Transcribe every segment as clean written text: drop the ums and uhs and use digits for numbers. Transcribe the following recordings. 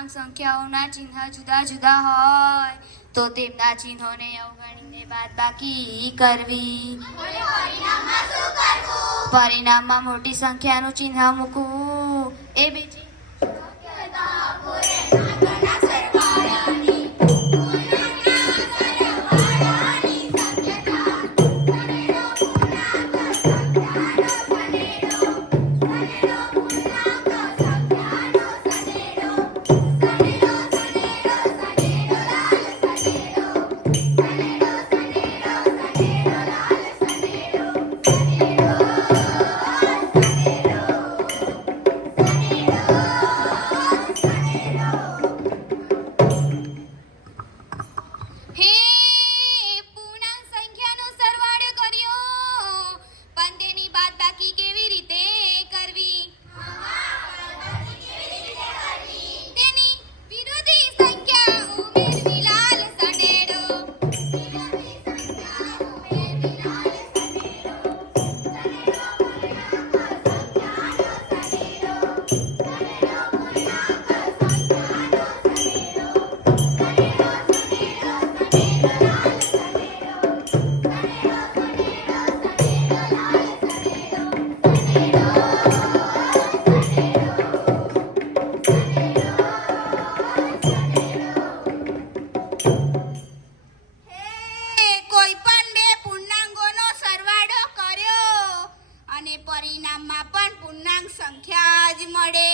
પૂર્ણાંક સંખ્યાઓના ચિહ્ન જુદા જુદા હોય તો તેમના ચિહ્નોને અવગણીને બાદબાકી કરવી. પરિણામમાં મોટી સંખ્યાનું ચિહ્ન મૂકવું. એ બેટી પરિણામમાં પણ પૂર્ણાંક સંખ્યા જ મળે.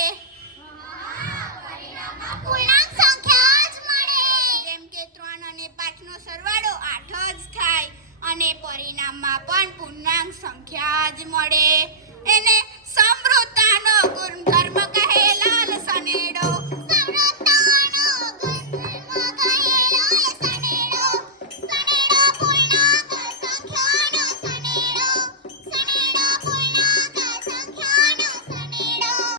પૂર્ણાંક સંખ્યા જ મળે. જેમ કે 3 અને 5 નો સરવાળો 8 જ થાય અને પરિણામમાં પણ પૂર્ણાંક સંખ્યા જ મળે. એને